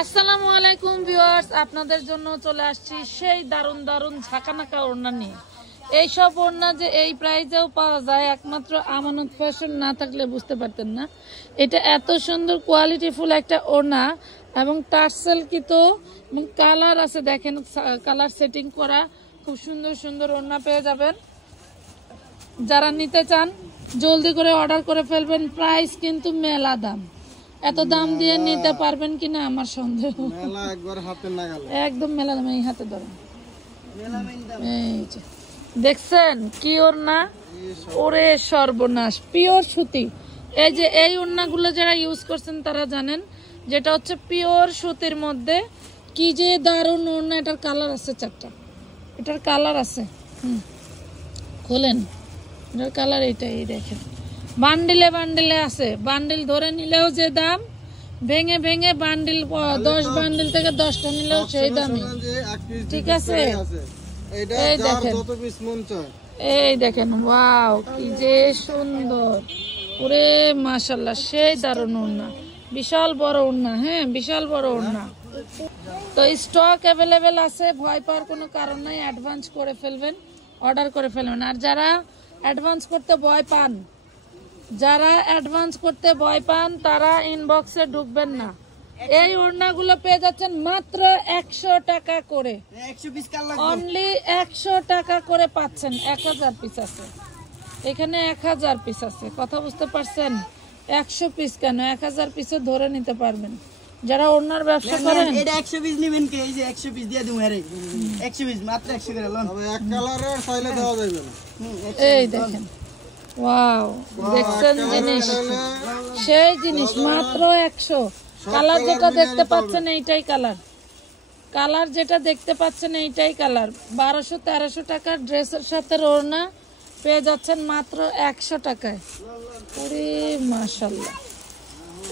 আসসালামু আলাইকুম ভিউয়ার্স, আপনাদের জন্য চলে আসছি সেই দারুণ দারুণ ঝাঁকানাকা ওড়না নিয়ে। এইসব ওড়না যে এই প্রাইজেও পাওয়া যায় একমাত্র আমানত ফ্যাশন না থাকলে বুঝতে পারতেন না। এটা এত সুন্দর কোয়ালিটিফুল একটা ওড়না এবং টার্সেলকৃত এবং কালার আছে, দেখেন কালার সেটিং করা, খুব সুন্দর সুন্দর ওড়না পেয়ে যাবেন। যারা নিতে চান জলদি করে অর্ডার করে ফেলবেন। প্রাইস কিন্তু মেলা দাম, এত দাম দিয়ে নিতে পারবেন কিনা আমার সন্দেহ। মেলা একবার হাতে লাগালে একদম মেলা দাম। এই হাতে ধরেন, এই যে দেখছেন কি ওড়না, ওরে সর্বনাশ, পিওর সুতি। এই যে এই ওড়নাগুলো যারা ইউজ করছেন তারা জানেন যেটা হচ্ছে পিওর সুতির মধ্যে কি যে দারুণ ওড়না। এটার কালার আছে চারটা, এটার কালার আছে, খোলেন, এটার কালার এইটাই দেখেন। বান্ডিলে বান্ডিলে আছে, বান্ডিল ধরে নিলেও যে দাম, ভেঙে ভেঙে বান্ডিল 10 বান্ডিল থেকে 10টা নিলেও সেই দামই, ঠিক আছে। এই দেখেন, এই দেখেন, ওয়াও কি যে সুন্দর, ওরে মাশাআল্লাহ, সেই দারুণ ওড়না, বিশাল বড় ওড়না, হ্যাঁ বিশাল বড় ওড়না। তো স্টক অ্যাভেলেবেল আছে, ভয় পাওয়ার কোনো কারণ নাই। অ্যাডভান্স করে ফেলবেন, অর্ডার করে ফেলবেন। আর যারা অ্যাডভান্স করতে ভয় পান, যারা অ্যাডভান্স করতে ভয় পান তারা ইনবক্সে ঢুকবেন না। এই ওড়নাগুলো পেয়ে যাচ্ছেন মাত্র 100 টাকা করে, অনলি 100 টাকা করে পাচ্ছেন। 1000 পিস আছে এখানে, 1000 পিস আছে, কথা বুঝতে পারছেন? 100 পিস কেন, 1000 পিসে ধরে নিতে পারবেন। যারা ওড়নার ব্যবসা করেন এটা 100 পিস নেবেন কি? এই যে 100 পিস দিয়ে দিমু আরে 100 পিস মাত্র 100 করে লন। তবে এক কালারের চাইলে দেওয়া যাবে না। এই দেখেন, ওয়াও, দেখছেন জিনিস, সেই জিনিস মাত্র 100। কালার যেটা দেখতে পাচ্ছেন এইটাই কালার, কালার যেটা দেখতে পাচ্ছেন এইটাই কালার। 1200-1300 টাকার ড্রেসের সাথে ওড়না পেয়ে যাচ্ছেন মাত্র 100 টাকায়। ওরে মাশাআল্লাহ,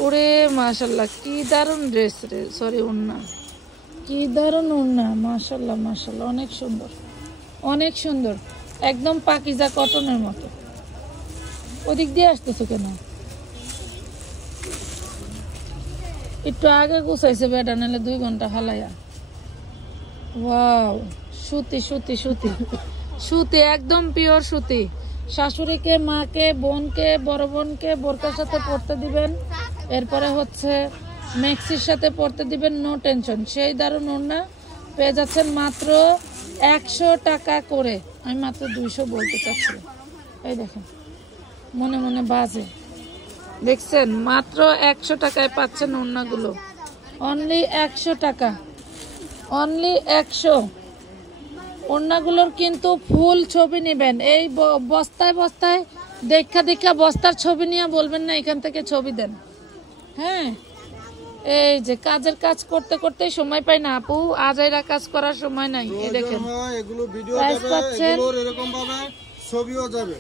ওরে মাশাআল্লাহ, কি দারুণ ড্রেস রে, সরি ওড়না, কি দারুণ ওড়না, মাশাআল্লাহ মাশাআল্লাহ, অনেক সুন্দর, অনেক সুন্দর, একদম পাকিজা কটনের মতো। ওদিক দিয়ে আসতেছো কেন? একটু আগে গুছাইছে বেটা, নাহলে 2 ঘন্টা হালাইয়া। ওয়াও, সুতি সুতি সুতি সুতি, একদম পিওর সুতি। শাশুড়িকে, মাকে, বোনকে, বড় বোনকে বোরকার সাথে পরতে দিবেন, এরপরে হচ্ছে মেক্সির সাথে পরতে দিবেন, নো টেনশন। সেই দারুণ ওড়না পেয়ে যাচ্ছেন মাত্র 100 টাকা করে। আমি মাত্র 200 বলতে চাচ্ছি। এই দেখেন, মনে মনে বাজে, দেখছেন? মাত্র 100 টাকায় পাচ্ছেন ওড়নাগুলো, অনলি 100 টাকা, অনলি 100। ওড়নাগুলোর কিন্তু ফুল ছবি নেবেন। এই বস্তায় বস্তায় দেখা দেখা বস্তার ছবি নিয়ে বলবেন না এখান থেকে ছবি দেন। হ্যাঁ, এই যে কাজের কাজ করতে করতে সময় পাই না আপু, আজাইরা কাজ করার সময় নাই। এই দেখেন, এগুলো ভিডিও প্রাইস পাচ্ছেন, এরকম ভাবে ছবিও যাবে,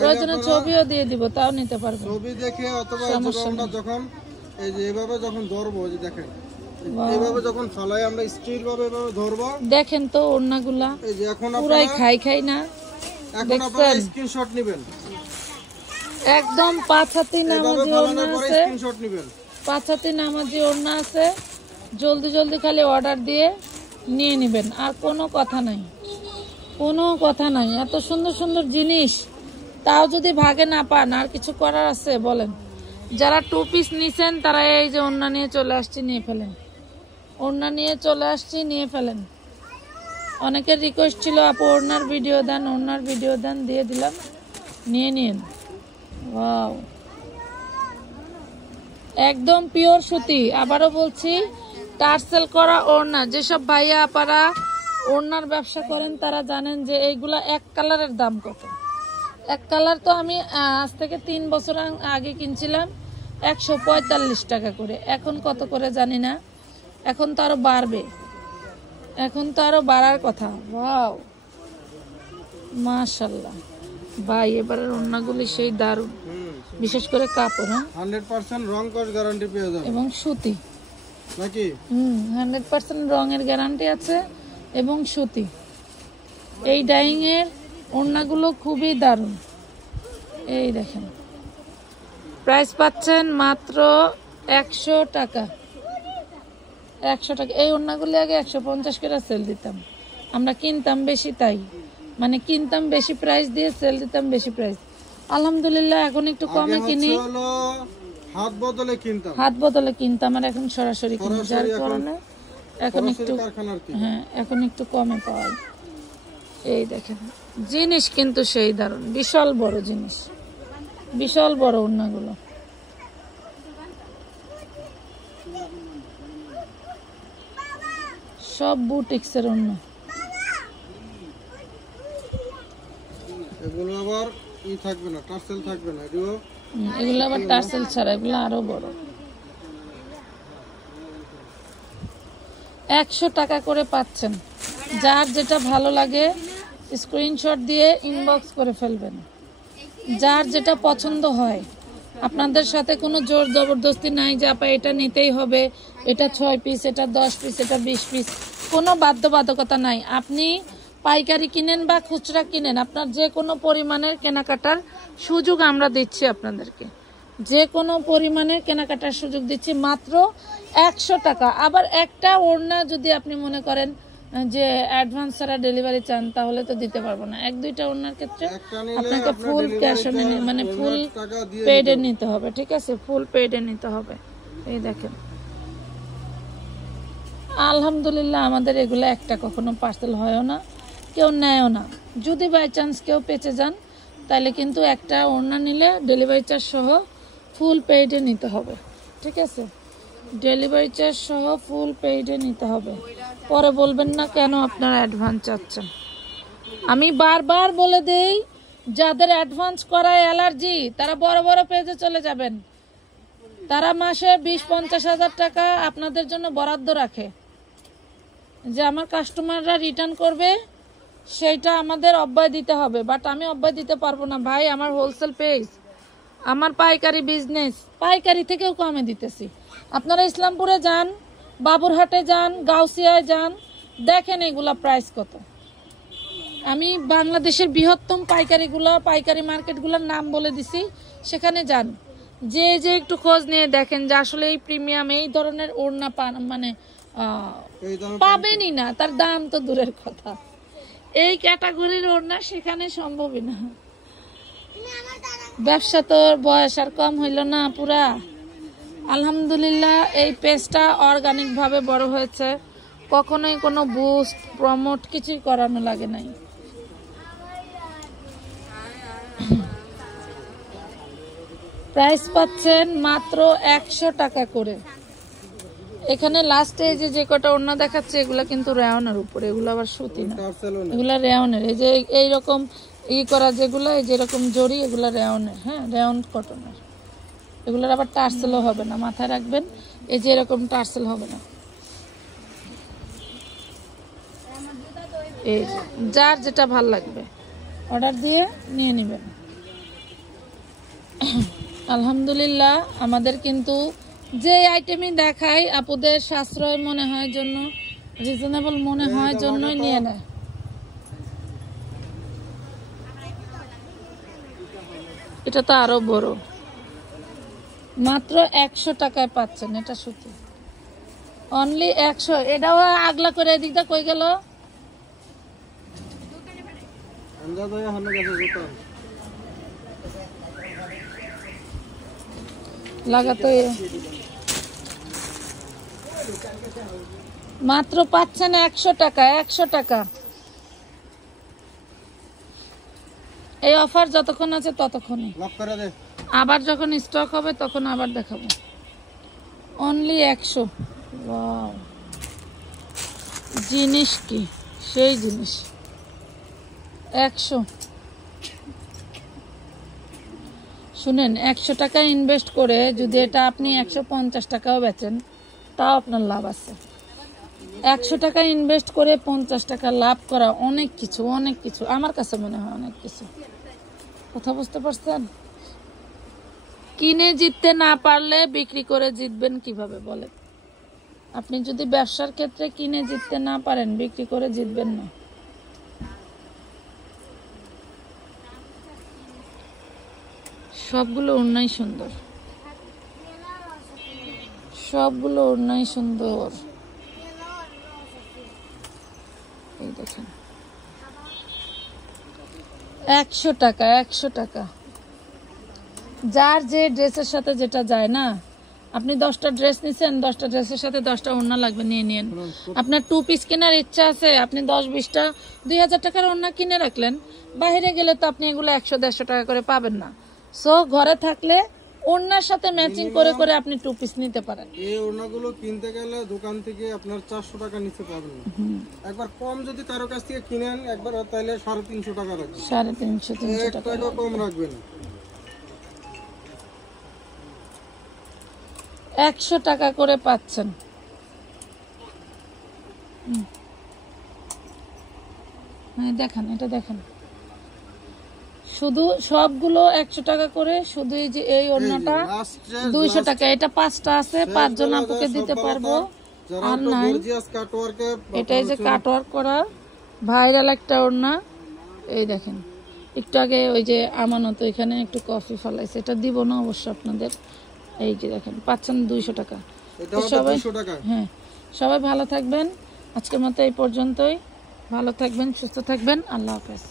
প্রয়োজনে ছবিও দিয়ে দিব, তাও নিতে পারবেন ছবি দেখে। অথবা আমরা যখন এই যে এভাবে যখন ধরবো, যে দেখেন এইভাবে যখন ফালাই আমরা স্টিল ভাবে এভাবে ধরবো, দেখেন তো ওড়নাগুলা এই যে এখন পুরাই খাই খাই না, এখন আপনারা স্ক্রিনশট নেবেন, একদম 5 হাতি নামাজি ওড়না আছে, স্ক্রিনশট নেবেন, 5 হাতি নামাজি ওড়না আছে। জলদি জলদি খালি অর্ডার দিয়ে নিয়ে নেবেন, আর কোনো কথা নাই, কোনো কথা নাই। এত সুন্দর সুন্দর জিনিস, তাও যদি ভাগে না পান আর কিছু করার আছে বলেন। যারা 2 পিস নিছেন তারা এই যে ওড়না নিয়ে চলে আসছি, নিয়ে ফেলেন, ওড়না নিয়ে চলে আসছি, নিয়ে ফেলেন। অনেকের রিকোয়েস্ট ছিল আপু ওড়নার ভিডিও দেন, ওড়নার ভিডিও দেন, দিয়ে দিলাম, নিয়ে নিন। ওয়াও, একদম পিওর সুতি। আবারও বলছি, টার্সেল করা ওড়না। যেসব ভাইয়া আপারা ওড়নার ব্যবসা করেন তারা জানেন যে এইগুলা এক কালারের দাম কত। এক কালার তো আমি আজ থেকে 3 বছর আগে কিনছিলাম 145 টাকা করে, এখন কত করে জানি না, এখন তো আরো বাড়বে, এখন তো আরো বাড়ার কথা। ওয়াও, মাশাআল্লাহ ভাই, এবারের ওড়নাগুলি সেই দারুণ, বিশেষ করে কাপড়, 100% রং কস গ্যারান্টি পেয়ে যাবেন, এবং সুতি নাকি 100% রঙের গ্যারান্টি আছে এবং সুতি। এই ডাইং এর ওড়নাগুলো খুবই দারুণ। এই দেখেন, প্রাইস পাচ্ছেন মাত্র 100 টাকা, 100 টাকা। এই ওড়নাগুলি আগে 150 করে সেল দিতাম, আমরা কিনতাম বেশি, তাই মানে কিনতাম বেশি প্রাইস দিয়ে, সেল দিতাম বেশি প্রাইস। আলহামদুলিল্লাহ এখন একটু কমে কিনি, হলো হাত বদলে কিনতাম, হাত বদলে কিনতাম, আর এখন সরাসরি কিনি, যার কারণে এখন একটু, কারখানার কি হ্যাঁ এখন একটু কমে পাওয়া যায়। এই দেখেন জিনিস কিন্তু সেই দারুণ, বিশাল বড় জিনিস, বিশাল বড় ওড়নাগুলো। সব বুটিক্সের ওড়না। এগুলো আবার থাকবে না, টার্সেল থাকবে না, এগুলো এগুলো আবার টার্সেল ছাড়া, এগুলো আরো বড়। 100 টাকা করে পাচ্ছেন। যার যেটা ভালো লাগে স্ক্রিনশট দিয়ে ইনবক্স করে ফেলবেন, যার যেটা পছন্দ হয়। আপনাদের সাথে কোনো জোর জবরদস্তি নাই যে আপা এটা নিতেই হবে, এটা 6 পিস, এটা 10 পিস, এটা 20 পিস, কোনো বাধ্যবাধকতা নাই। আপনি পাইকারি কিনেন বা খুচরা কিনেন, আপনার যে কোনো পরিমাণের কেনাকাটার সুযোগ আমরা দিচ্ছি আপনাদেরকে, যে কোনো পরিমাণের কেনাকাটার সুযোগ দিচ্ছি মাত্র 100 টাকা। আবার একটা ওড়না যদি আপনি মনে করেন যে অ্যাডভান্স ছাড়া ডেলিভারি চান, তাহলে তো দিতে পারবো না। 1-2টা ওড়নার ক্ষেত্রে আপনাকে ফুল ক্যাশ অন, মানে ফুল পেডে নিতে হবে, ঠিক আছে, ফুল পেডে নিতে হবে। এই দেখেন আলহামদুলিল্লাহ আমাদের এগুলো একটা কখনো পার্সেল হয়ও না, কেউ নেয়ও না। যদি বাই চান্স কেউ পেঁচে যান, তাহলে কিন্তু একটা ওড়না নিলে ডেলিভারি চার্জ সহ ফুল পেইডে নিতে হবে, ঠিক আছে, ডেলিভারি চার্জ সহ ফুল পেইডে নিতে হবে। পরে বলবেন না কেন আপনারা অ্যাডভান্স চাচ্ছেন। আমি বারবার বলে দেই, যাদের অ্যাডভান্স করায় অ্যালার্জি তারা বড় বড় পেজে চলে যাবেন, তারা মাসে 20-50 হাজার টাকা আপনাদের জন্য বরাদ্দ রাখে, যে আমার কাস্টমাররা রিটার্ন করবে, সেইটা আমাদের অব্যয় দিতে হবে। বাট আমি অব্যয় দিতে পারবো না ভাই, আমার হোলসেল পেজ, আমার পাইকারি বিজনেস, পাইকারি থেকেও কমে দিতেছি। আপনারা ইসলামপুরে যান, বাবুরহাটে যান, গাউসিয়ায় যান, দেখেন এগুলা প্রাইস কত। আমি বাংলাদেশের বৃহত্তম পাইকারি মার্কেটগুলোর নাম বলে দিছি, সেখানে যান, যে যে একটু খোঁজ নিয়ে দেখেন যে আসলে এই প্রিমিয়াম এই ধরনের ওড়না মানে পাবেনই না, তার দাম তো দূরের কথা, এই ক্যাটাগরির ওড়না সেখানে সম্ভবই না। ব্যবসা তোর বয়স আর কম হইল না পুরা। আলহামদুলিল্লাহ এই পেজটা অর্গানিক ভাবে বড় হয়েছে, কখনোই কোনো বুস্ট প্রমোট কিছুই করানো লাগে নাই। প্রাইস পাচ্ছেন মাত্র 100 টাকা করে। এখানে লাস্টে যে কটা ওড়না দেখাচ্ছে এগুলা কিন্তু রেওনের উপরে, এগুলো আবার সুতি না, এগুলা রেওনের। এই যে এইরকম করা যেগুলো, এই যেরকম জড়ি, এগুলা রেওনের, হ্যাঁ রেওন কটনের। এগুলোর আবার টার্সেলও হবে না, মাথায় রাখবেন, এই যে এরকম টার্সেল হবে না। এই যার যেটা ভাল লাগবে অর্ডার দিয়ে নিয়ে নেবেন। আলহামদুলিল্লাহ আমাদের কিন্তু যে আইটেমই দেখাই আপুদের সাশ্রয় মনে হয় জন্য, রিজনেবল মনে হয় জন্যই নিয়ে নেয়। এটা তো আরো বড়, মাত্র 100 টাকায় পাচ্ছেন, এটা সুতি, অনলি 100। এটাও আগলা করে এদিকটা কই গেল, লাগাতো মাত্র পাচ্ছেন 100 টাকা, 100 টাকা। এই অফার যতক্ষণ আছে ততক্ষণই, আবার যখন স্টক হবে তখন আবার দেখাবো। অনলি 100। ওয়াও, জিনিস কি সেই জিনিস, 100। শুনেন, 100 টাকা ইনভেস্ট করে যদি এটা আপনি 150 টাকাও বেচেন, তাও আপনার লাভ আছে। 100 টাকা ইনভেস্ট করে 50 টাকা লাভ করা অনেক কিছু, অনেক কিছু, আমার কাছে মনে হয় অনেক কিছু। কথা বুঝতে পারছেন? কিনে জিততে না পারলে বিক্রি করে জিতবেন কিভাবে বলেন? আপনি যদি ব্যবসার ক্ষেত্রে কিনে জিততে না পারেন, বিক্রি করে জিতবেন না। সবগুলো ওড়নাই সুন্দর, সবগুলো ওড়নাই সুন্দর। এই দেখেন 100 টাকা 100 টাকা। যার যে ড্রেসের সাথে যেটা যায় না, আপনি 10টা ড্রেস নিছেন, 10টা ড্রেসের সাথে 10টা ওড়না লাগবে, নিয়ে নিন। আপনার 2 পিস কেনার ইচ্ছা আছে, আপনি 10-20টা 2000 টাকার ওড়না কিনে রাখলেন, বাইরে গেলে তো আপনি এগুলো 100-150 টাকা করে পাবেন না। সো ঘরে থাকলে ওড়নার সাথে ম্যাচিং করে করে আপনি 2 পিস নিতে পারেন। এই ওড়নাগুলো কিনতে গেলে দোকান থেকে আপনার 400 টাকা নিচে পাবেন না। একবার কম যদি কারো কাছ থেকে কিনেন একবার, তাহলে 350 টাকা রাখবেন, 350-300 1 টাকা টাকা কম রাখবেন। 100 টাকা করে পাচ্ছেন। হ্যাঁ দেখেন, এটা দেখেন, শুধু সবগুলো 100 টাকা করে। শুধু এই যে এই ওড়নাটা 200 টাকা। এটা 5টা আছে, 5 জন আপুকে দিতে পারবো। আর নাই, এটা এই যে কাটওয়ার্ক করা ভাইরাল একটা ওড়না। এই দেখেন, একটু আগে ওই যে আমানত এখানে একটু কফি ফলাইছে, এটা দিব না অবশ্য আপনাদের। এই যে দেখেন, পাচ্ছেন 200 টাকা। সবাই, হ্যাঁ সবাই ভালো থাকবেন। আজকের মতো এই পর্যন্তই। ভালো থাকবেন, সুস্থ থাকবেন। আল্লাহ হাফেজ।